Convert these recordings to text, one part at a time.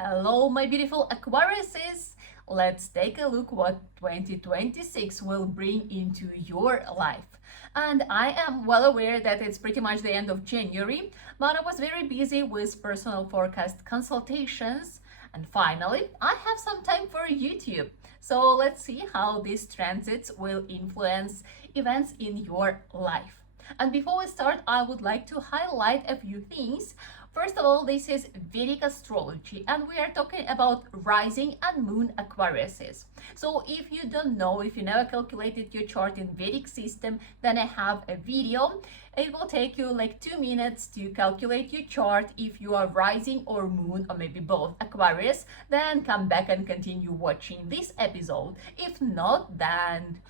Hello, my beautiful Aquariuses. Let's take a look what 2026 will bring into your life. And I am well aware that it's pretty much the end of January, but I was very busy with personal forecast consultations. And finally, I have some time for YouTube. So let's see how these transits will influence events in your life. And before we start, I would like to highlight a few things. First of all, this is Vedic astrology, and we are talking about rising and moon Aquariuses. So if you don't know, if you never calculated your chart in Vedic system, then I have a video. It will take you like 2 minutes to calculate your chart if you are rising or moon or maybe both Aquarius. Then come back and continue watching this episode. If not, then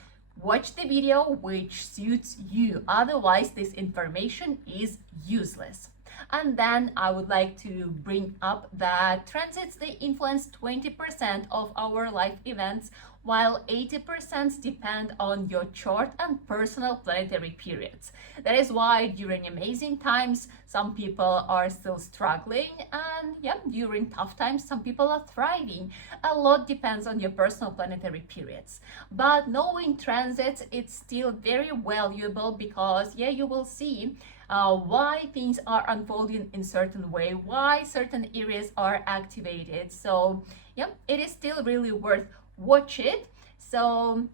watch the video which suits you. Otherwise, this information is useless. And then I would like to bring up that transits, they influence 20% of our life events, while 80% depend on your chart and personal planetary periods. That is why during amazing times, some people are still struggling, and during tough times, some people are thriving. A lot depends on your personal planetary periods. But knowing transits, it's still very valuable because you will see why things are unfolding in certain way, why certain areas are activated. So it is still really worth watch it. So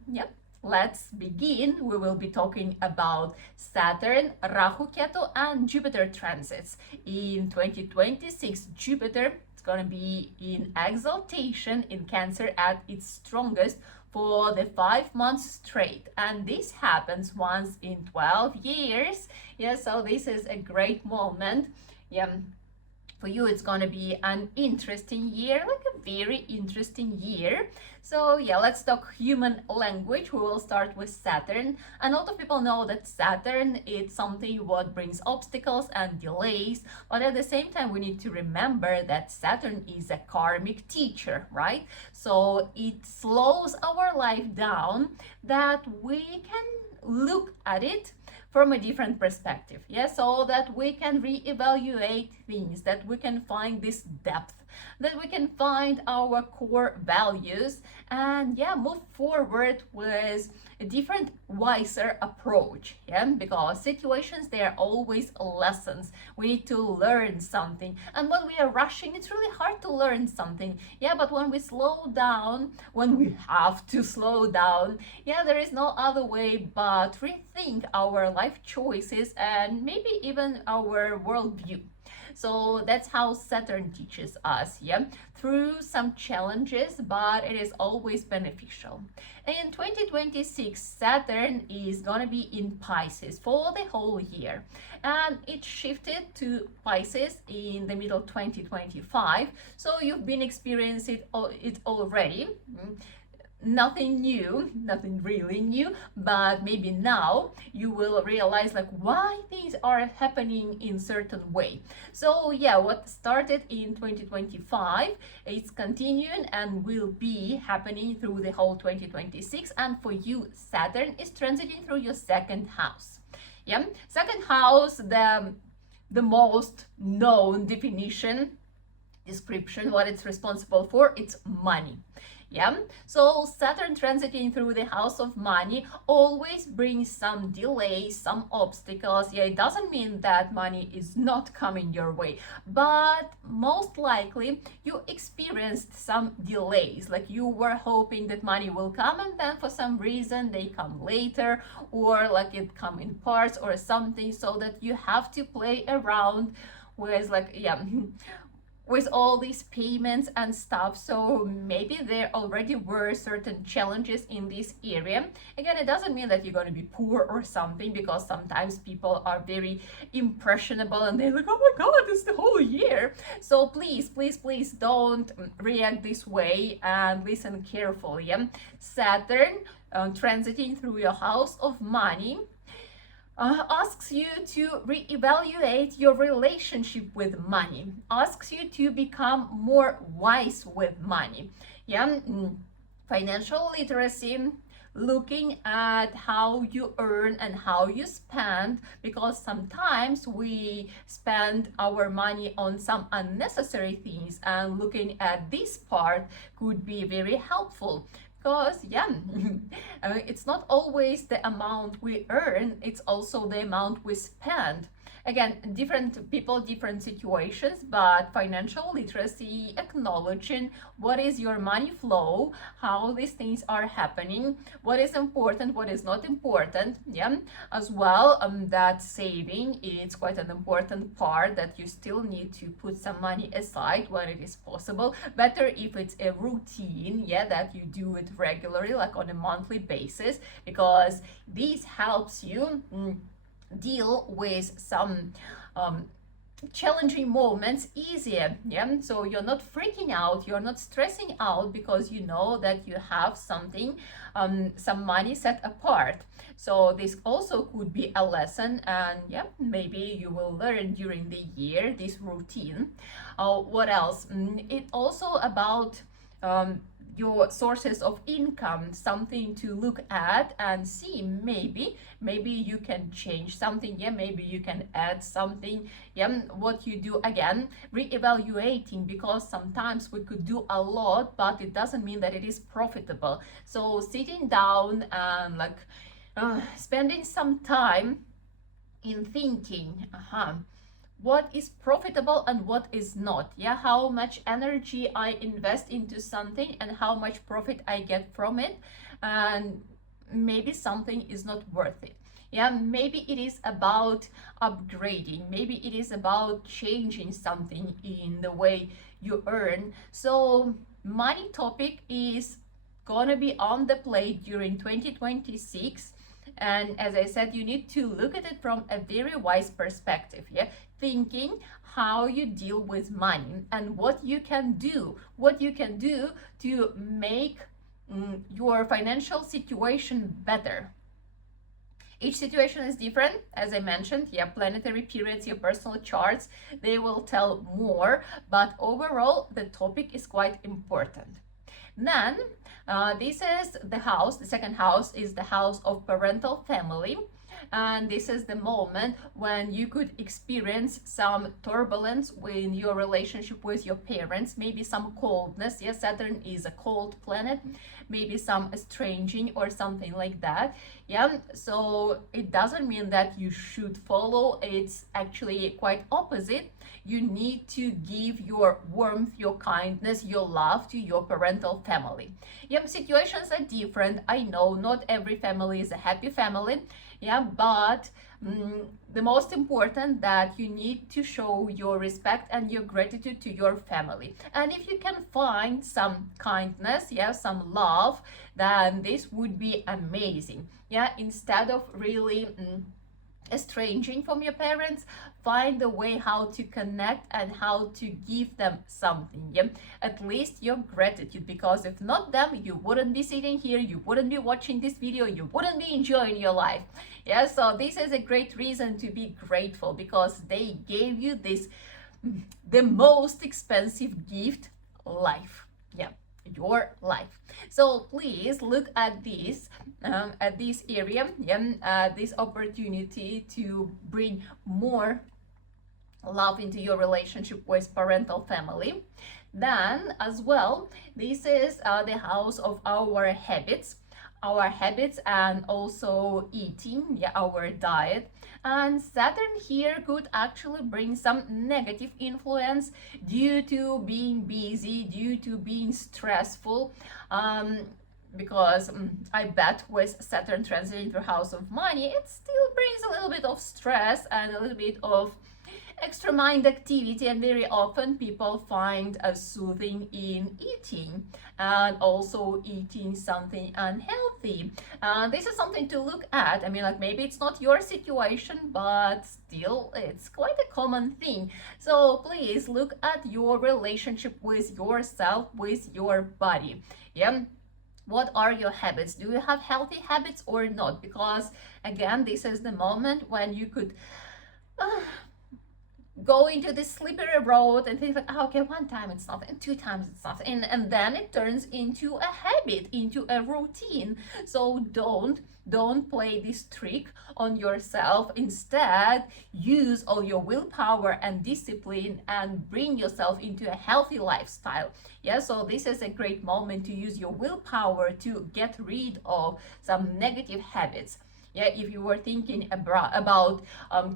let's begin. We will be talking about Saturn, Rahu-Ketu and Jupiter transits. In 2026, Jupiter is going to be in exaltation in Cancer at its strongest for the 5 months straight, and this happens once in 12 years. So this is a great moment. For you, it's going to be an interesting year, like a very interesting year. So let's talk human language. We will start with Saturn. And a lot of people know that Saturn is something what brings obstacles and delays. But at the same time, we need to remember that Saturn is a karmic teacher, right? So it slows our life down that we can look at it from a different perspective, so that we can reevaluate things, that we can find this depth, that we can find our core values, and move forward with a different, wiser approach. Because situations, they are always lessons. We need to learn something, and when we are rushing, it's really hard to learn something. But when we slow down, when we have to slow down, there is no other way but rethink our life choices and maybe even our worldview. So that's how Saturn teaches us, through some challenges, but it is always beneficial. In 2026, Saturn is gonna be in Pisces for the whole year, and it shifted to Pisces in the middle of 2025. So you've been experiencing it already. Nothing new, nothing really new, but maybe now you will realize like why things are happening in certain way. So what started in 2025, it's continuing and will be happening through the whole 2026. And for you, Saturn is transiting through your second house. Second house, the most known description, what it's responsible for, it's money. So Saturn transiting through the house of money always brings some delays, some obstacles. It doesn't mean that money is not coming your way, but most likely you experienced some delays, like you were hoping that money will come and then for some reason they come later, or like it come in parts or something, so that you have to play around with with all these payments and stuff. So maybe there already were certain challenges in this area. Again, it doesn't mean that you're going to be poor or something, because sometimes people are very impressionable and they're like, oh my god, it's the whole year. So please don't react this way and listen carefully. Saturn transiting through your house of money asks you to reevaluate your relationship with money, asks you to become more wise with money. Financial literacy, looking at how you earn and how you spend, because sometimes we spend our money on some unnecessary things, and looking at this part could be very helpful. Because yeah, it's not always the amount we earn, it's also the amount we spend. Again, different people, different situations, but financial literacy, acknowledging what is your money flow, how these things are happening, what is important, what is not important, yeah, as well. That saving is quite an important part, that you still need to put some money aside when it is possible. Better if it's a routine, yeah, that you do it regularly, like on a monthly basis, because this helps you deal with some challenging moments easier. Yeah, so you're not freaking out, you're not stressing out, because you know that you have something, some money set apart. So this also could be a lesson, and yeah, maybe you will learn during the year this routine. What else? It also about your sources of income, something to look at and see. Maybe you can change something, yeah, maybe you can add something, yeah. What you do, again, re-evaluating, because sometimes we could do a lot, but it doesn't mean that it is profitable. So sitting down and like spending some time in thinking, what is profitable and what is not, yeah, how much energy I invest into something and how much profit I get from it, and maybe something is not worth it. Yeah, maybe it is about upgrading, maybe it is about changing something in the way you earn. So money topic is gonna be on the plate during 2026. And as I said, you need to look at it from a very wise perspective, yeah, thinking how you deal with money and what you can do to make your financial situation better. Each situation is different, as I mentioned. Yeah, planetary periods, your personal charts, they will tell more, but overall the topic is quite important. Then this is the house, the second house is the house of parental family, and this is the moment when you could experience some turbulence in your relationship with your parents, maybe some coldness. Yes, Saturn is a cold planet, maybe some estranging or something like that. Yeah, so it doesn't mean that you should follow, it's actually quite opposite. You need to give your warmth, your kindness, your love to your parental family. Yeah, situations are different. I know not every family is a happy family. Yeah, but the most important that you need to show your respect and your gratitude to your family. And if you can find some kindness, yeah, some love, then this would be amazing. Yeah, instead of really estranging from your parents, find a way how to connect and how to give them something, yeah, at least your gratitude, because if not them, you wouldn't be sitting here, you wouldn't be watching this video, you wouldn't be enjoying your life. Yeah, so this is a great reason to be grateful, because they gave you this, the most expensive gift, life. Yeah, your life. So please look at this area, yeah, this opportunity to bring more love into your relationship with parental family. Then as well, this is the house of our habits and also eating, yeah, our diet. And Saturn here could actually bring some negative influence due to being busy, due to being stressful, because I bet with Saturn transiting through house of money, it still brings a little bit of stress and a little bit of extra mind activity, and very often people find a soothing in eating, and also eating something unhealthy. This is something to look at. I mean, like, maybe it's not your situation, but still it's quite a common thing. So please look at your relationship with yourself, with your body. Yeah, what are your habits? Do you have healthy habits or not? Because again, this is the moment when you could go into this slippery road and think like, oh, okay, one time it's nothing, two times it's nothing, and then it turns into a habit, into a routine. So don't play this trick on yourself. Instead, use all your willpower and discipline and bring yourself into a healthy lifestyle. Yeah, so this is a great moment to use your willpower to get rid of some negative habits. Yeah, if you were thinking about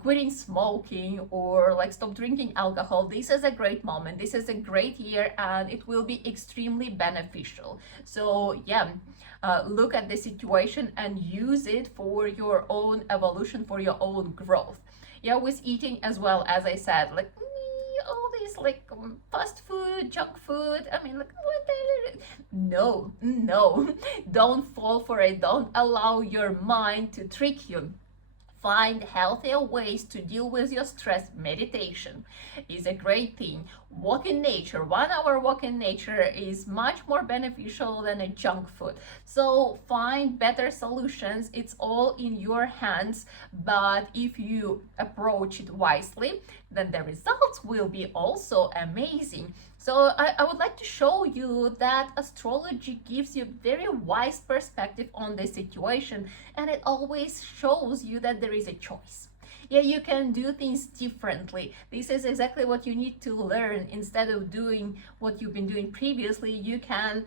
quitting smoking or like stop drinking alcohol, this is a great moment. This is a great year and it will be extremely beneficial. So yeah, look at the situation and use it for your own evolution, for your own growth. Yeah, with eating as well, as I said, like all these like fast food, junk food. I mean, like what the... No, don't fall for it. Don't allow your mind to trick you. Find healthier ways to deal with your stress. Meditation is a great thing. Walk in nature. 1 hour walk in nature is much more beneficial than a junk food. So find better solutions. It's all in your hands. But if you approach it wisely, then the results will be also amazing. So I would like to show you that astrology gives you very wise perspective on the situation, and it always shows you that there is a choice. Yeah, you can do things differently. This is exactly what you need to learn. Instead of doing what you've been doing previously, you can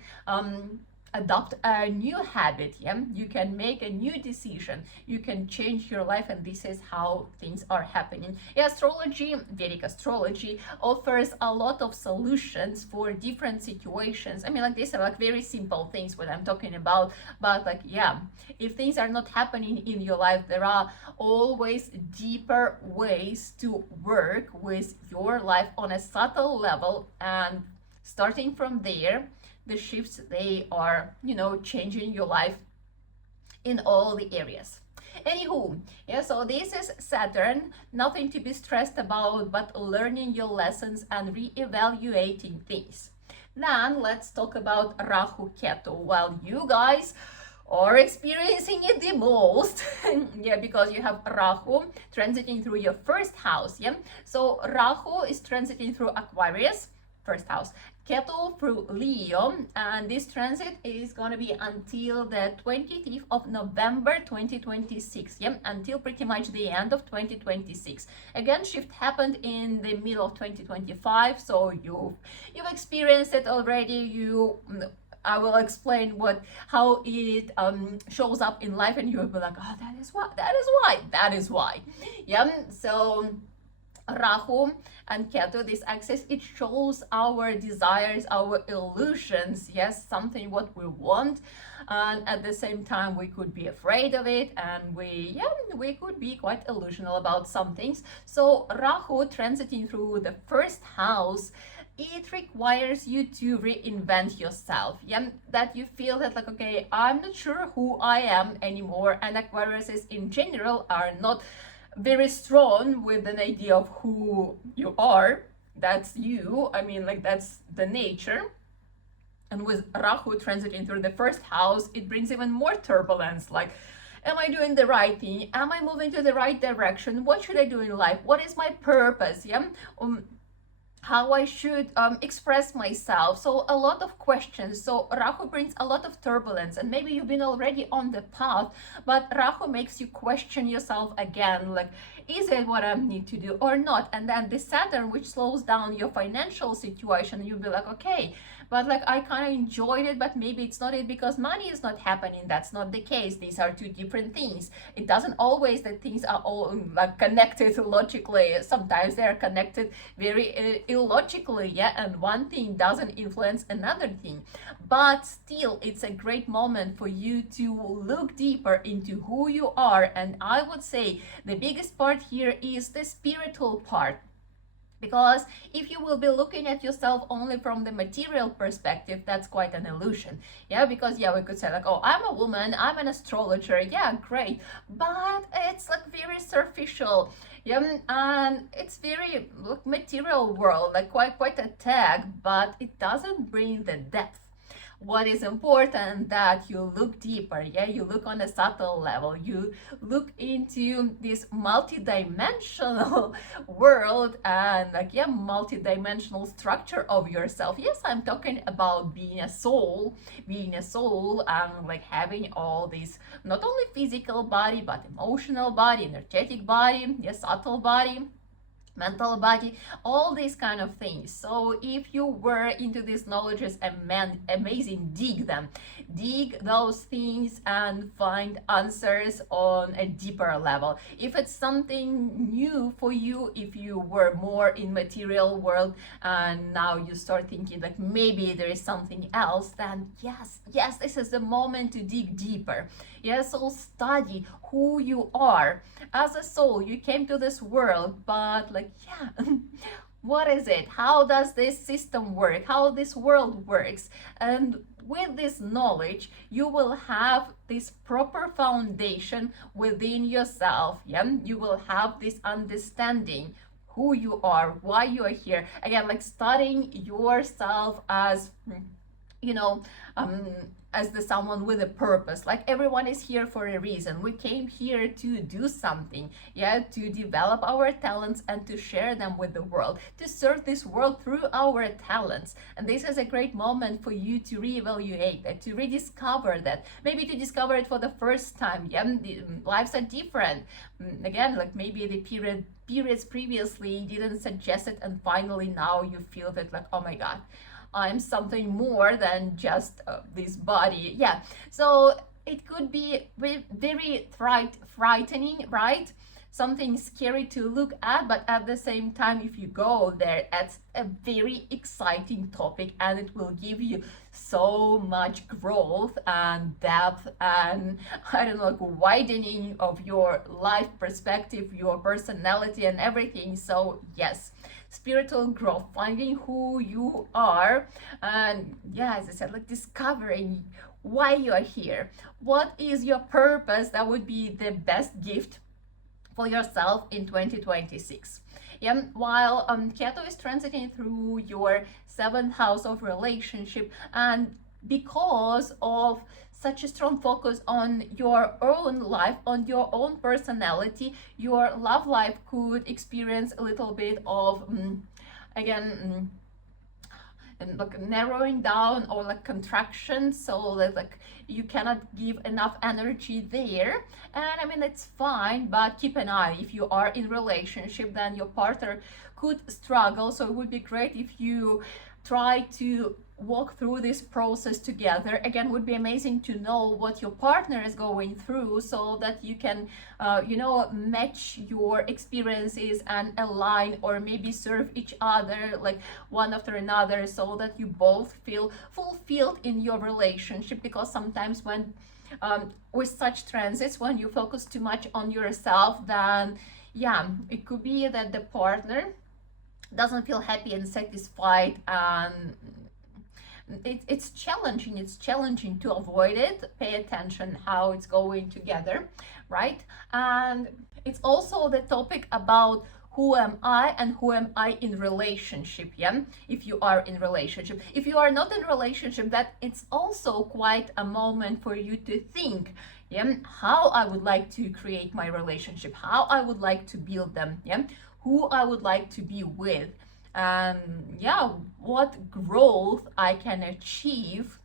adopt a new habit. Yeah, you can make a new decision, you can change your life, and this is how things are happening. Yeah, astrology, Vedic astrology, offers a lot of solutions for different situations. I mean, like these are like very simple things what I'm talking about, but like, yeah, if things are not happening in your life, there are always deeper ways to work with your life on a subtle level, and starting from there, the shifts, they are, changing your life in all the areas. Anywho, yeah, so this is Saturn, nothing to be stressed about, but learning your lessons and re-evaluating things. Then let's talk about Rahu-Ketu. Well, you guys are experiencing it the most. Yeah, because you have Rahu transiting through your first house. Yeah, so Rahu is transiting through Aquarius, first house, Ketu through Leo, and this transit is going to be until the 20th of November 2026, yeah, until pretty much the end of 2026. Again, shift happened in the middle of 2025, so you've experienced it already. I will explain how it shows up in life, and you will be like, oh, that is why. Yeah, so Rahu and Ketu, this axis, it shows our desires, our illusions. Yes, something what we want, and at the same time we could be afraid of it, and we could be quite illusional about some things. So Rahu transiting through the first house, it requires you to reinvent yourself. Yeah, that you feel that like, okay, I'm not sure who I am anymore, and Aquariuses in general are not very strong with an idea of who you are. That's you. I mean, like, that's the nature. And with Rahu transiting through the first house, it brings even more turbulence. Like, am I doing the right thing? Am I moving to the right direction? What should I do in life? What is my purpose? Yeah. How I should express myself. So a lot of questions. So Rahu brings a lot of turbulence, and maybe you've been already on the path, but Rahu makes you question yourself again, like, is it what I need to do or not? And then the Saturn, which slows down your financial situation, you'll be like, okay, but like I kind of enjoyed it, but maybe it's not it because money is not happening. That's not the case. These are two different things. It doesn't always that things are all like connected logically. Sometimes they are connected very illogically, yeah, and one thing doesn't influence another thing. But still, it's a great moment for you to look deeper into who you are. And I would say the biggest part here is the spiritual part. Because if you will be looking at yourself only from the material perspective, that's quite an illusion. Yeah, because yeah, we could say like, oh, I'm a woman, I'm an astrologer, yeah, great, but it's like very superficial. Yeah, and it's very like material world, like quite a tag, but it doesn't bring the depth. what is important that you look deeper, yeah, you look on a subtle level, you look into this multi-dimensional world and like, yeah, multi-dimensional structure of yourself. Yes, I'm talking about being a soul and like having all these, not only physical body but emotional body, energetic body, yeah, subtle body, mental body, all these kind of things. So if you were into these knowledges, amazing, dig those things and find answers on a deeper level. If it's something new for you, if you were more in material world and now you start thinking like maybe there is something else, then yes, this is the moment to dig deeper. Yes, so study who you are as a soul. You came to this world, but like, yeah, what is it? How does this system work? How this world works? And with this knowledge, you will have this proper foundation within yourself. Yeah, you will have this understanding who you are, why you are here. Again, like studying yourself as, you know, as the someone with a purpose. Like everyone is here for a reason. We came here to do something, yeah, to develop our talents and to share them with the world, to serve this world through our talents. And this is a great moment for you to reevaluate that, to rediscover that, maybe to discover it for the first time. Yeah, lives are different. Again, like maybe the periods previously didn't suggest it, and finally now you feel that like, oh my God, I'm something more than just this body. Yeah, so it could be very frightening, right? Something scary to look at, but at the same time, if you go there, it's a very exciting topic and it will give you so much growth and depth and, I don't know, like widening of your life perspective, your personality and everything. So yes, spiritual growth, finding who you are, and yeah, as I said, like discovering why you are here, what is your purpose. That would be the best gift for yourself in 2026. Yeah, while Ketu is transiting through your 7th house of relationship, and because of such a strong focus on your own life, on your own personality, your love life could experience a little bit of again and like narrowing down or like contraction, so that like you cannot give enough energy there. And I mean, it's fine, but keep an eye. If you are in relationship, then your partner could struggle, so it would be great if you try to walk through this process together. Again, would be amazing to know what your partner is going through, so that you can you know, match your experiences and align, or maybe serve each other like one after another, so that you both feel fulfilled in your relationship. Because sometimes when with such transits, when you focus too much on yourself, then yeah, it could be that the partner doesn't feel happy and satisfied, and it's challenging to avoid it. Pay attention how it's going together, right? And it's also the topic about who am I and who am I in relationship. Yeah, if you are in relationship, if you are not in relationship, that it's also quite a moment for you to think, yeah, how I would like to create my relationship, how I would like to build them, yeah, who I would like to be with, and yeah, what growth I can achieve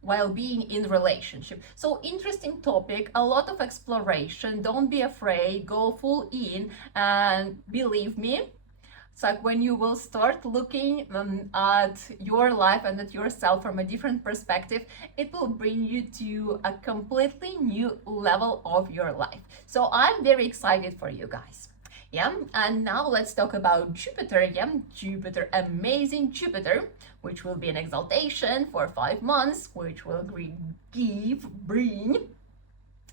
while being in relationship. So interesting topic, a lot of exploration. Don't be afraid, go full in, and believe me, it's like when you will start looking at your life and at yourself from a different perspective, it will bring you to a completely new level of your life. So I'm very excited for you guys. Yeah, and now let's talk about Jupiter. Yeah, Jupiter, amazing Jupiter, which will be an exaltation for 5 months, which will bring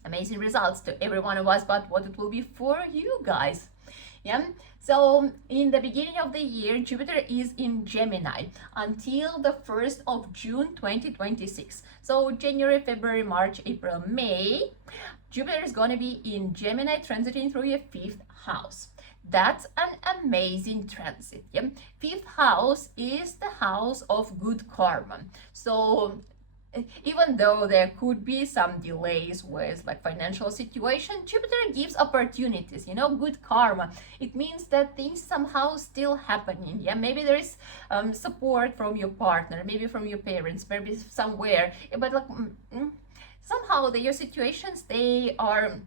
amazing results to every one of us. But what it will be for you guys? Yeah, so in the beginning of the year, Jupiter is in Gemini until the 1st of June 2026. So January, February, March, April, May, Jupiter is going to be in Gemini, transiting through your 5th house. That's an amazing transit. Yeah? 5th house is the house of good karma. So even though there could be some delays with like financial situation, Jupiter gives opportunities, you know, good karma. It means that things somehow still happening. Yeah, maybe there is support from your partner, maybe from your parents, maybe somewhere, but like somehow your situations, they are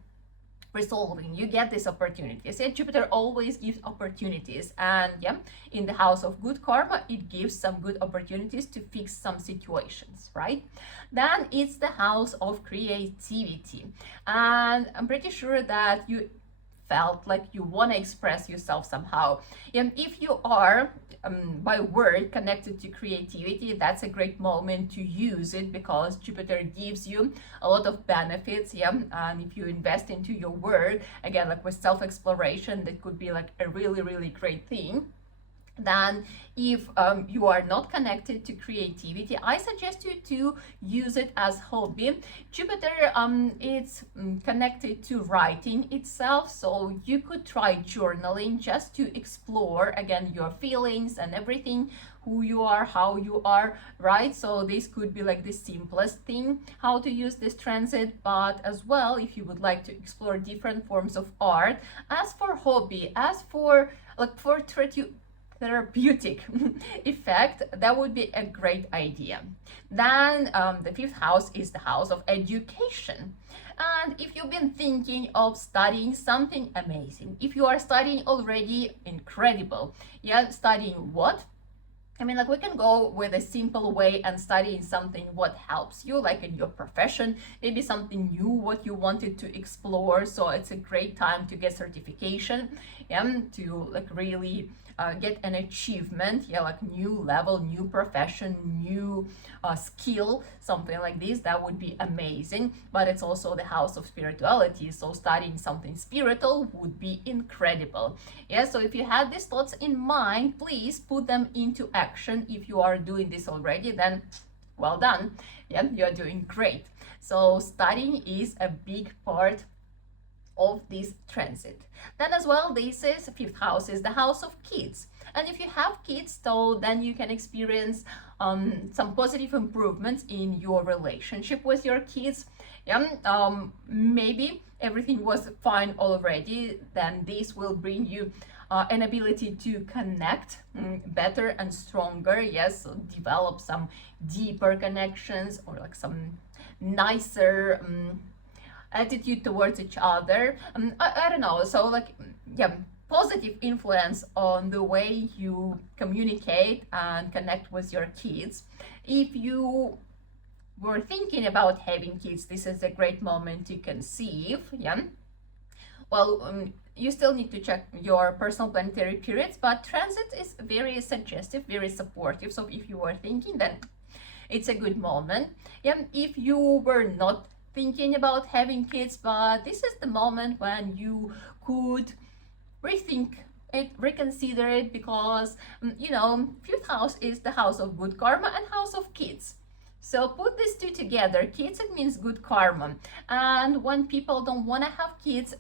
resolving. You get these opportunities. Yeah, Jupiter always gives opportunities, and yeah, in the house of good karma, it gives some good opportunities to fix some situations, right? Then it's the house of creativity, and I'm pretty sure that you felt like you want to express yourself somehow. And if you are by word connected to creativity, that's a great moment to use it, because Jupiter gives you a lot of benefits. Yeah, and if you invest into your word, again, like with self-exploration, that could be like a really great thing. Then if you are not connected to creativity, I suggest you to use it as hobby. Jupiter it's connected to writing itself, so you could try journaling just to explore again your feelings and everything, who you are, how you are, right? So this could be like the simplest thing how to use this transit. But as well, if you would like to explore different forms of art, as for hobby, as for like for therapeutic effect, that would be a great idea. Then the fifth house is the house of education. And if you've been thinking of studying something amazing, if you are studying already, incredible. Yeah, studying what? I mean, like we can go with a simple way and studying something what helps you, like in your profession, maybe something new what you wanted to explore. So it's a great time to get certification and to like really get an achievement, yeah, like new level, new profession, new skill, something like this. That would be amazing. But it's also the house of spirituality, so studying something spiritual would be incredible. Yeah, so if you had these thoughts in mind, please put them into action. If you are doing this already, then well done. Yeah, you're doing great. So studying is a big part of this transit. Then as well, this is fifth house, is the house of kids. And if you have kids, so then you can experience some positive improvements in your relationship with your kids. Yeah, maybe everything was fine already, then this will bring you an ability to connect better and stronger. Yes, so develop some deeper connections, or like some nicer attitude towards each other. I don't know, so like yeah, positive influence on the way you communicate and connect with your kids. If you were thinking about having kids, this is a great moment to conceive. Yeah, well, you still need to check your personal planetary periods, but transit is very suggestive, very supportive. So if you were thinking, then it's a good moment. Yeah, if you were not thinking about having kids, but this is the moment when you could rethink it, reconsider it, because you know, fifth house is the house of good karma and house of kids. So put these two together, kids, it means good karma. And when people don't want to have kids,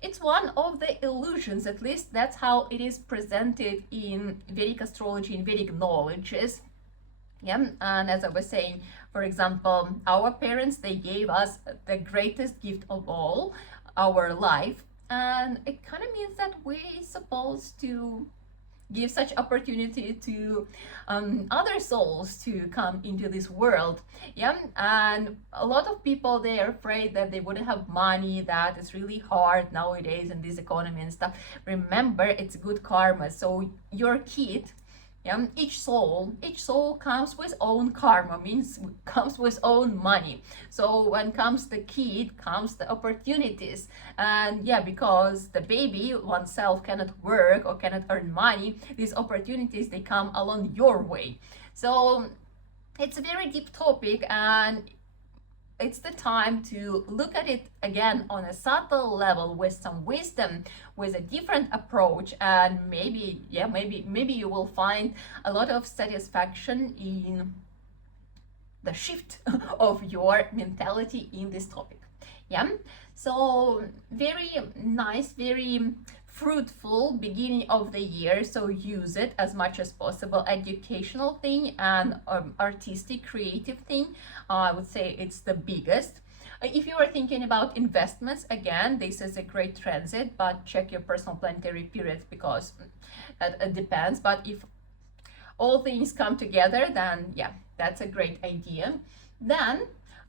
it's one of the illusions, at least that's how it is presented in Vedic astrology, in Vedic knowledges. Yeah, and as I was saying, for example, our parents, they gave us the greatest gift of all, our life, and it kind of means that we're supposed to give such opportunity to other souls to come into this world. Yeah, and a lot of people, they are afraid that they wouldn't have money, that it's really hard nowadays in this economy and stuff. Remember, it's good karma. So your kid, yeah, each soul comes with own karma, means comes with own money. So when comes the kid, comes the opportunities. And yeah, because the baby oneself cannot work or cannot earn money, these opportunities, they come along your way. So it's a very deep topic, and it's the time to look at it again on a subtle level with some wisdom, with a different approach, and maybe, yeah, maybe you will find a lot of satisfaction in the shift of your mentality in this topic. Yeah, so very nice, very fruitful beginning of the year, so use it as much as possible. Educational thing and artistic, creative thing, I would say it's the biggest. If you are thinking about investments, again, this is a great transit, but check your personal planetary periods because it depends. But if all things come together, then yeah, that's a great idea. Then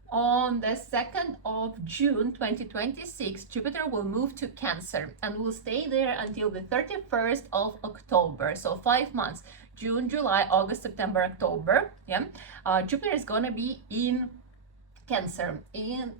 on the 2nd of June 2026, Jupiter will move to Cancer and will stay there until the 31st of October. So 5 months, June, July, August, September, October. Yeah, Jupiter is going to be in Cancer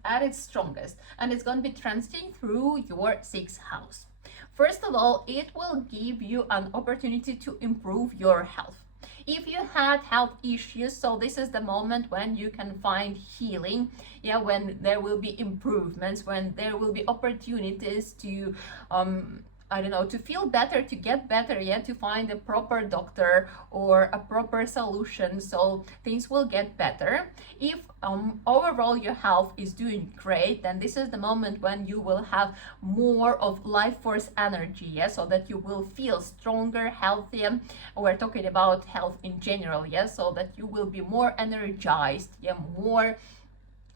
at its strongest, and it's going to be transiting through your 6th house. First of all, it will give you an opportunity to improve your health. If you had health issues, so this is the moment when you can find healing, yeah, when there will be improvements, when there will be opportunities to I don't know, to feel better, to get better, yeah, to find a proper doctor or a proper solution, so things will get better. If overall your health is doing great, then this is the moment when you will have more of life force energy, yeah, so that you will feel stronger, healthier. We're talking about health in general, yeah, so that you will be more energized, yeah, more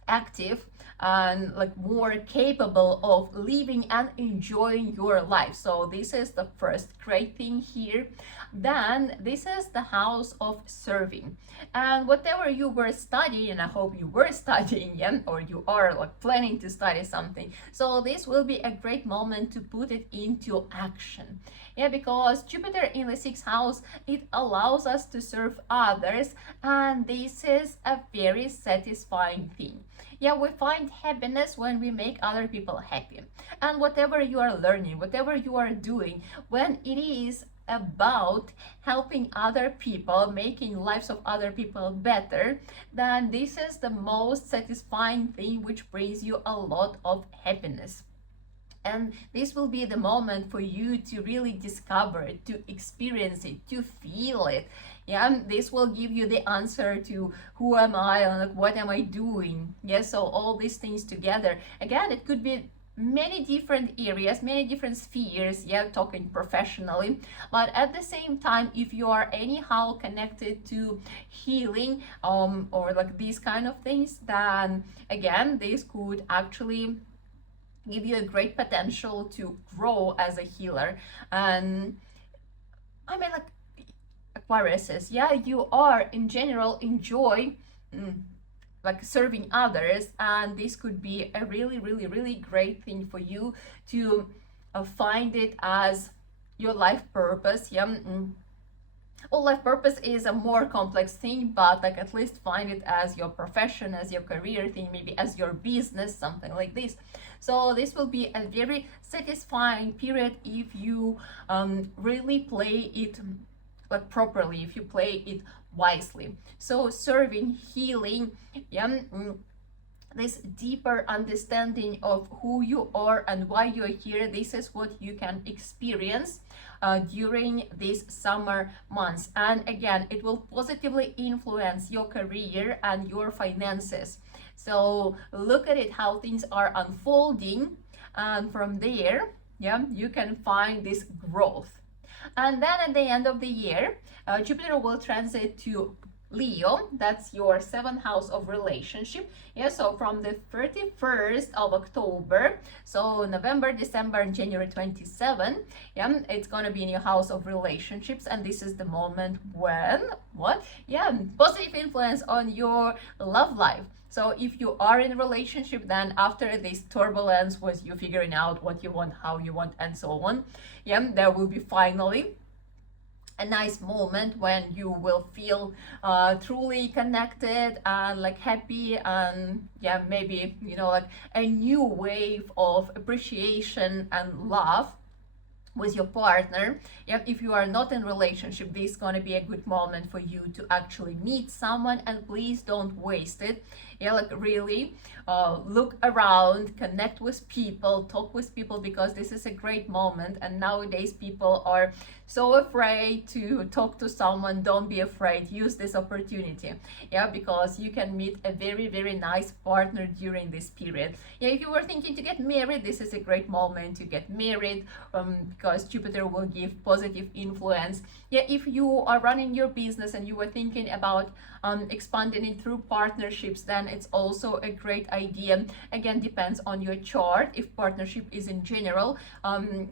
active and like more capable of living and enjoying your life. So this is the first great thing here. Then this is the house of serving, and whatever you were studying, and I hope you were studying, yeah, or you are like planning to study something, so this will be a great moment to put it into action. Yeah, because Jupiter in the 6th house, it allows us to serve others, and this is a very satisfying thing. Yeah, we find happiness when we make other people happy. And whatever you are learning, whatever you are doing, when it is about helping other people, making lives of other people better, then this is the most satisfying thing, which brings you a lot of happiness. And this will be the moment for you to really discover it, to experience it, to feel it. Yeah, this will give you the answer to who am I and like, what am I doing. Yeah, so all these things together. Again, it could be many different areas, many different spheres, yeah, talking professionally, but at the same time, if you are anyhow connected to healing or like these kind of things, then again, this could actually give you a great potential to grow as a healer. And I mean, like Aquariuses, yeah, you are in general enjoy like serving others, and this could be a really great thing for you to find it as your life purpose. Yeah, well, life purpose is a more complex thing, but like at least find it as your profession, as your career thing, maybe as your business, something like this. So this will be a very satisfying period if you really play it like properly, if you play it wisely. So serving, healing, yeah, this deeper understanding of who you are and why you're here, this is what you can experience during these summer months. And again, it will positively influence your career and your finances. So look at it, how things are unfolding, and from there, yeah, you can find this growth. And then at the end of the year, Jupiter will transit to Leo, that's your 7th house of relationship. Yeah, so from the 31st of October, so November, December, and January 27, yeah, it's gonna be in your house of relationships, and this is the moment when, positive influence on your love life. So if you are in a relationship, then after this turbulence was you figuring out what you want, how you want, and so on, yeah, there will be finally a nice moment when you will feel truly connected and like happy, and yeah, maybe, you know, like a new wave of appreciation and love with your partner. Yeah, if you are not in relationship, this is going to be a good moment for you to actually meet someone, and please don't waste it. Yeah, like really look around, connect with people, talk with people, because this is a great moment. And nowadays people are so afraid to talk to someone. Don't be afraid, use this opportunity, yeah, because you can meet a very nice partner during this period. Yeah, if you were thinking to get married, this is a great moment to get married, because because Jupiter will give positive influence. Yeah, if you are running your business and you were thinking about expanding it through partnerships, then it's also a great idea. Again, depends on your chart if partnership is in general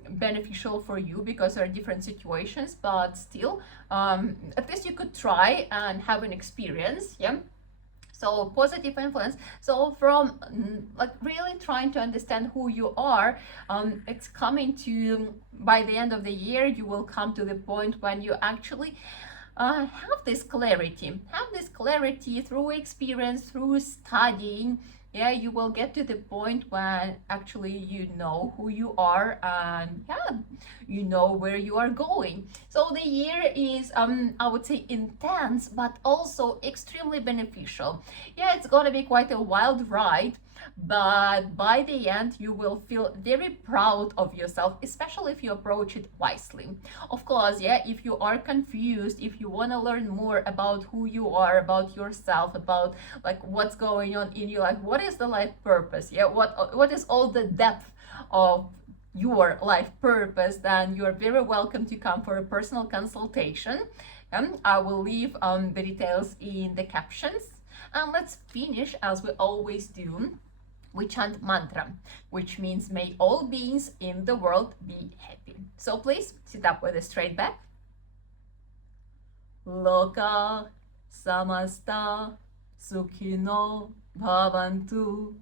beneficial for you, because there are different situations, but still at least you could try and have an experience. Yeah, so positive influence. So from like really trying to understand who you are, it's coming to, by the end of the year you will come to the point when you actually have this clarity through experience, through studying. Yeah, you will get to the point when actually you know who you are, and yeah, you know where you are going. So the year is I would say intense, but also extremely beneficial. Yeah, it's gonna be quite a wild ride, but by the end you will feel very proud of yourself, especially if you approach it wisely. Of course, yeah, if you are confused, if you want to learn more about who you are, about yourself, about like what's going on in your life, what is the life purpose, yeah, what is all the depth of your life purpose, then you are very welcome to come for a personal consultation. I will leave the details in the captions. And let's finish as we always do. We chant mantra, which means may all beings in the world be happy. So please sit up with a straight back. Loka samasta sukhino bhavantu.